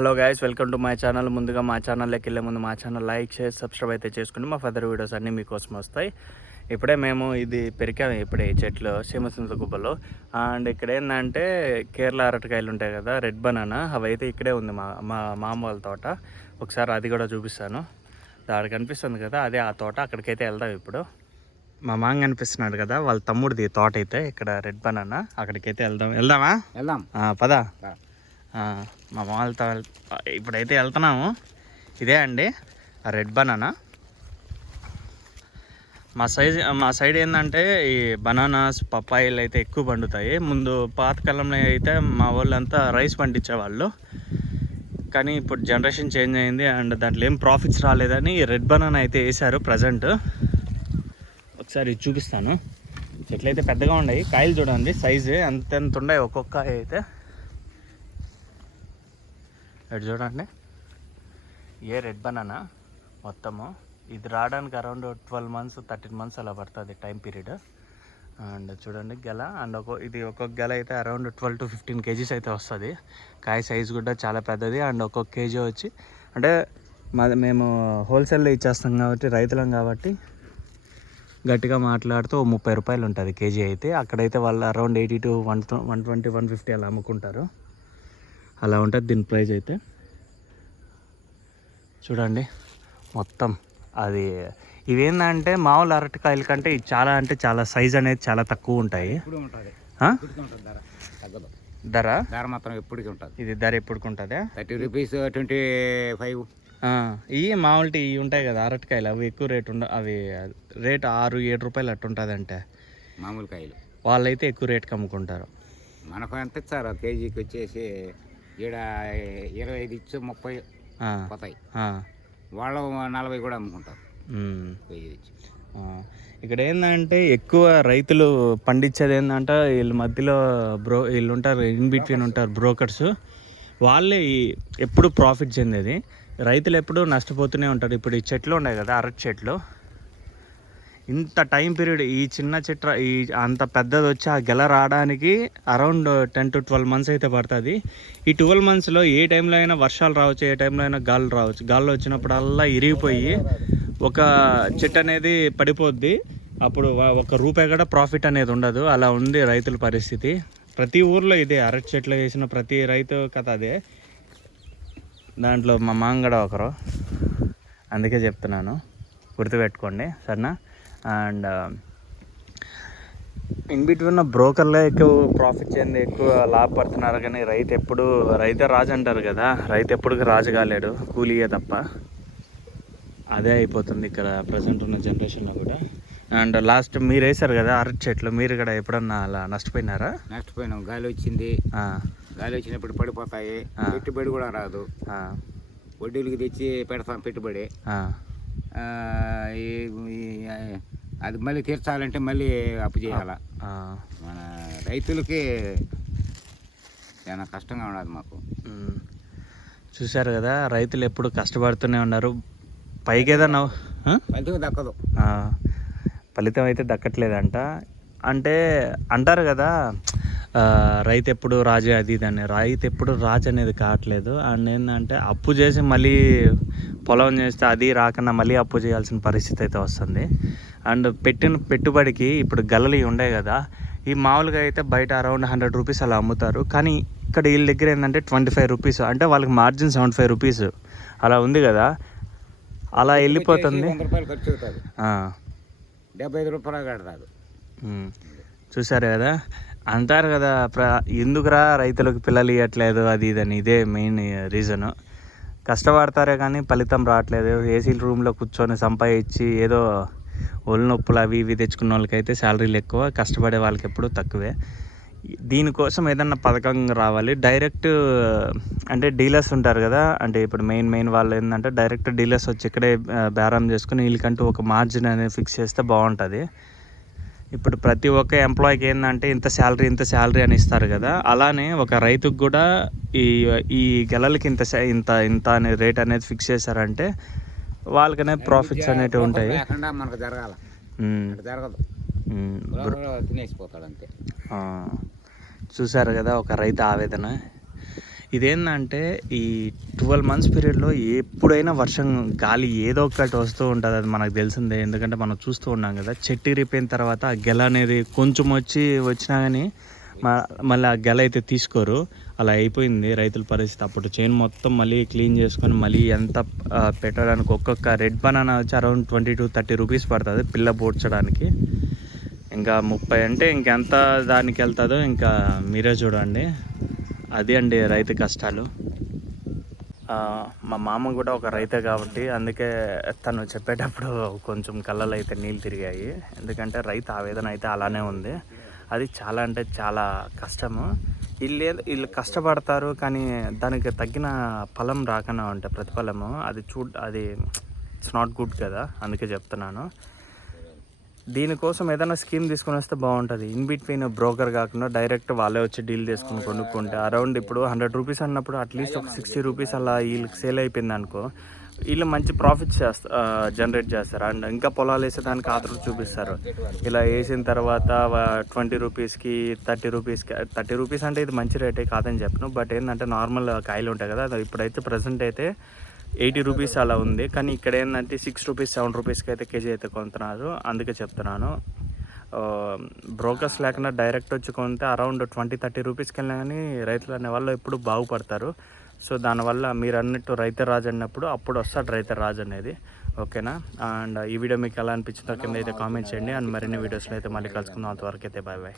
Hello guys, welcome to my channel. ముందుగా మా ఛానల్లోకి వెళ్ళే ముందు మా ఛానల్ లైక్ షేర్ సబ్స్క్రైబ్ అయితే చేసుకుని మా ఫర్దర్ వీడియోస్ అన్నీ మీకోసం వస్తాయి. ఇప్పుడే మేము ఇది పెరికాము, ఇప్పుడే ఈ చెట్లు సీమసింత గుబ్బలో. అండ్ ఇక్కడ ఏంటంటే కేరళ అరటికాయలు ఉంటాయి కదా, రెడ్ బనానా, అవి అయితే ఇక్కడే ఉంది మా మామ వాళ్ళ తోట. ఒకసారి అది కూడా చూపిస్తాను. దానికి కనిపిస్తుంది కదా, అదే ఆ తోట. అక్కడికైతే వెళ్దాం ఇప్పుడు. మా మామ కనిపిస్తున్నాడు కదా, వాళ్ళ తమ్ముడిది తోట అయితే ఇక్కడ రెడ్ బనానా. అక్కడికైతే వెళ్దామా పదా. మా మామూలుతో ఇప్పుడైతే వెళ్తున్నాము. ఇదే అండి ఆ రెడ్ బనానా. మా సైడ్ ఏంటంటే ఈ బనానాస్ పప్పాయిలు అయితే ఎక్కువ పండుతాయి. ముందు పాతకాలంలో అయితే మా వాళ్ళంతా రైస్ పండించేవాళ్ళు, కానీ ఇప్పుడు జనరేషన్ చేంజ్ అయింది అండ్ దాంట్లో ఏం ప్రాఫిట్స్ రాలేదని రెడ్ బనానా అయితే వేశారు ప్రజెంట్. ఒకసారి చూపిస్తాను. చెట్లు అయితే పెద్దగా ఉన్నాయి, కాయలు చూడండి సైజు ఎంత ఉన్నాయి ఒక్కొక్క అయితే. ఇటు చూడండి, ఏ రెడ్ బనానా మొత్తము. ఇది రావడానికి అరౌండ్ 12 months 13 months అలా పడుతుంది టైం పీరియడ్. అండ్ చూడండి గెల, అండ్ ఒక్కొక్క గెల అయితే అరౌండ్ 12 to 15 kgs అయితే వస్తుంది. కాయ సైజు కూడా చాలా పెద్దది. అండ్ ఒక్కొక్క కేజీ వచ్చి అంటే మేము హోల్సేల్లో ఇచ్చేస్తాం కాబట్టి, రైతులం కాబట్టి గట్టిగా మాట్లాడుతూ 30 రూపాయలు ఉంటుంది కేజీ అయితే. అక్కడైతే వాళ్ళు అరౌండ్ 80 to 120 150 అలా అమ్ముకుంటారు. అలా ఉంటుంది దీని ప్రైస్ అయితే. చూడండి మొత్తం అది. ఇవేంటంటే మామూలు అరటికాయల కంటే ఇది చాలా అంటే చాలా సైజ్ అనేది చాలా తక్కువ ఉంటాయి. ధర మాత్రం ఎప్పటికీ ఉంటుంది. ఇది ధర ఎప్పటికి ఉంటుందా? 30 rupees 25. ఇవి మామూలు ఇవి ఉంటాయి కదా అరటికాయలు, అవి ఎక్కువ రేటు అవి రేట్ 6-7 రూపాయలు అట్టు ఉంటుంది. అంటే మామూలు కాయలు వాళ్ళైతే ఎక్కువ రేటుకి అమ్ముకుంటారు. మనకు ఎంత ఇచ్చారు కేజీకి వచ్చేసి ఈడ 25 ఇచ్చి 30 పోతాయి. వాళ్ళు 40 కూడా అమ్ముకుంటారు కేజీ ఇచ్చి. ఇక్కడ ఏంటంటే ఎక్కువ రైతులు పండించేది ఏంటంటే వీళ్ళ మధ్యలో వీళ్ళు ఉంటారు, ఇన్ బిట్వీన్ ఉంటారు బ్రోకర్స్. వాళ్ళే ఎప్పుడు ప్రాఫిట్ చెందేది, రైతులు ఎప్పుడు నష్టపోతూనే ఉంటారు. ఇప్పుడు ఈ చెట్లు ఉన్నాయి కదా అరటి చెట్లు, ఇంత టైం పీరియడ్ ఈ చిన్న చెట్టు ఈ అంత పెద్దది వచ్చి ఆ గెల రావడానికి అరౌండ్ 10 to 12 months అయితే పడుతుంది. ఈ 12 monthsలో ఏ టైంలో అయినా వర్షాలు రావచ్చు, ఏ టైంలో అయినా గాలు రావచ్చు. గాల్లో వచ్చినప్పుడల్లా ఇరిగిపోయి ఒక చెట్టు అనేది పడిపోద్ది. అప్పుడు ₹1 కూడా ప్రాఫిట్ అనేది ఉండదు. అలా ఉంది రైతుల పరిస్థితి. ప్రతి ఊర్లో ఇదే, అరటి చెట్లు వేసిన ప్రతి రైతు కథ అదే. దాంట్లో మా మాంగడ ఒకరు, అందుకే చెప్తున్నాను, గుర్తుపెట్టుకోండి సరేనా. అండ్ ఇన్ బిట్వీన్ బ్రోకర్లే ఎక్కువ ప్రాఫిట్ చెంది ఎక్కువ లాభపడుతున్నారు. కానీ రైతే రాజు అంటారు కదా, రైతు ఎప్పుడు రాజు కాలేడు, కూలీయే తప్ప. అదే అయిపోతుంది ఇక్కడ ప్రజెంట్ ఉన్న జనరేషన్లో కూడా. అండ్ లాస్ట్ మీరు వేసారు కదా అరటి చెట్లు, మీరు కూడా ఎప్పుడన్నా అలా నష్టపోయినారా? నష్టపోయినాం. గాలి వచ్చింది, గాలి వచ్చినప్పుడు పడిపోతాయి, పెట్టుబడి కూడా రాదు. వడ్డీలకి తెచ్చి పెడతాం పెట్టుబడి, అది మళ్ళీ తీర్చాలంటే మళ్ళీ అప్పు చేయాల. మన రైతులకి చాలా కష్టంగా ఉండదు మాకు. చూశారు కదా, రైతులు ఎప్పుడు కష్టపడుతూనే ఉన్నారు. పైకి ఏదన్నా ఫలితం దక్కదు, ఫలితం అయితే దక్కట్లేదంట. అంటే అంటారు కదా రైతు ఎప్పుడు రాజు అది ఇదని. రైతు ఎప్పుడు రాజు అనేది కావట్లేదు. అండ్ ఏంటంటే అప్పు చేసి మళ్ళీ పొలం చేస్తే అది రాకుండా మళ్ళీ అప్పు చేయాల్సిన పరిస్థితి అయితే వస్తుంది. అండ్ పెట్టిన పెట్టుబడికి ఇప్పుడు గల్లలు ఉండే కదా, ఈ మామూలుగా అయితే బయట అరౌండ్ 100 రూపీస్ అలా అమ్ముతారు. కానీ ఇక్కడ వీళ్ళ దగ్గర ఏంటంటే 25 రూపీస్, అంటే వాళ్ళకి మార్జిన్ 75 రూపీస్ అలా ఉంది కదా. అలా వెళ్ళిపోతుంది. 100 రూపాయలు ఖర్చు అవుతుంది, 75 రూపాయలు కడతారు. చూసారు కదా, అంటారు కదా ఎందుకురా రైతులకు పిల్లలు ఇవ్వట్లేదు అది ఇదని. ఇదే మెయిన్ రీజను. కష్టపడతారే కానీ ఫలితం రావట్లేదు. ఏసీ రూమ్లో కూర్చొని సంపాదించి ఏదో ఒళ్ళు నొప్పులు అవి ఇవి తెచ్చుకున్న వాళ్ళకైతే శాలరీలు ఎక్కువ, కష్టపడే వాళ్ళకి ఎప్పుడు తక్కువే. దీనికోసం ఏదన్నా పథకం రావాలి. డైరెక్ట్ అంటే డీలర్స్ ఉంటారు కదా, అంటే ఇప్పుడు మెయిన్ వాళ్ళు ఏంటంటే డైరెక్ట్ డీలర్స్ వచ్చి ఇక్కడే బేరం చేసుకుని వీళ్ళకంటూ ఒక మార్జిన్ అనేది ఫిక్స్ చేస్తే బాగుంటుంది. ఇప్పుడు ప్రతి ఒక్క ఎంప్లాయీకి ఏంటంటే ఇంత శాలరీ అని ఇస్తారు కదా, అలానే ఒక రైతుకు కూడా ఈ గెలలకి ఇంత అనే రేట్ అనేది ఫిక్స్ చేశారంటే వాళ్ళకనే ప్రాఫిట్స్ అనేటివి ఉంటాయి. మనకు జరగాల, జరగదు, తినేసిపోతాడు అంతే. చూసారు కదా ఒక రైతు ఆవేదన. ఇదేంటంటే ఈ 12 మంత్స్ పీరియడ్లో ఎప్పుడైనా వర్షం గాలి ఏదో ఒకటి వస్తూ ఉంటుంది, అది మనకు తెలిసిందే. ఎందుకంటే మనం చూస్తూ ఉన్నాం కదా, చెట్టు ఇరిపోయిన తర్వాత ఆ గెల అనేది కొంచెం వచ్చినా కానీ మళ్ళీ ఆ గెల అయితే తీసుకోరు. అలా అయిపోయింది రైతుల పరిస్థితి. అప్పుడు చేను మొత్తం మళ్ళీ క్లీన్ చేసుకొని మళ్ళీ ఎంత పెట్టడానికి ఒక్కొక్క రెడ్ బనానా వచ్చి అరౌండ్ 20 to 30 రూపీస్ పడుతుంది పిల్ల పోడ్చడానికి. ఇంకా 30 అంటే ఇంకెంత దానికి వెళ్తుందో ఇంకా మీరే చూడండి. అది అండి రైతు కష్టాలు. మా మామ కూడా ఒక రైతే కాబట్టి అందుకే తను చెప్పేటప్పుడు కొంచెం కళ్ళలో అయితే నీళ్ళు తిరిగాయి. ఎందుకంటే రైతు ఆవేదన అయితే అలానే ఉంది. అది చాలా అంటే చాలా కష్టము. వీళ్ళు కష్టపడతారు కానీ దానికి తగ్గిన ఫలం రాకుండా ఉంటాయి, ప్రతిఫలము. అది ఇట్స్ నాట్ గుడ్ కదా, అందుకే చెప్తున్నాను. దీనికోసం ఏదైనా స్కీమ్ తీసుకొని వస్తే బాగుంటుంది. ఇన్ బిట్వీన్ బ్రోకర్ కాకుండా డైరెక్ట్ వాళ్ళే వచ్చి డీల్ చేసుకుని కొనుక్కుంటే అరౌండ్ ఇప్పుడు 100 రూపీస్ అన్నప్పుడు అట్లీస్ట్ ఒక 60 రూపీస్ అలా వీళ్ళకి సేల్ అయిపోయింది అనుకో, వీళ్ళు మంచి ప్రాఫిట్స్ జనరేట్ చేస్తారు. అండ్ ఇంకా పొలాలు వేసేదానికి ఆతృత చూపిస్తారు. ఇలా వేసిన తర్వాత 20 రూపీస్కి 30 రూపీస్కి 30 రూపీస్ అంటే ఇది మంచి రేటే కాదని చెప్పను. బట్ ఏంటంటే నార్మల్ కాయలు ఉంటాయి కదా, అది ఇప్పుడైతే ప్రజెంట్ అయితే 80 రూపీస్ అలా ఉంది. కానీ ఇక్కడ ఏంటంటే 6 రూపీస్ 7 రూపీస్కి అయితే కేజీ అయితే కొంటున్నారు. అందుకే చెప్తున్నాను, బ్రోకర్స్ లేకుండా డైరెక్ట్ వచ్చి కొంటే అరౌండ్ 20-30 రూపీస్కి వెళ్ళినా కానీ రైతులు అనే వాళ్ళు ఎప్పుడు బాగుపడతారు. సో దానివల్ల మీరు అన్నట్టు రైతు రాజు అన్నప్పుడు అప్పుడు వస్తాడు రైతు రాజు అనేది. ఓకేనా? అండ్ ఈ వీడియో మీకు ఎలా అనిపించిందో కింద అయితే కామెంట్ చేయండి. అండ్ మరిన్ని వీడియోస్లో అయితే మళ్ళీ కలుసుకుందాం. అంతవరకు అయితే బాయ్ బాయ్.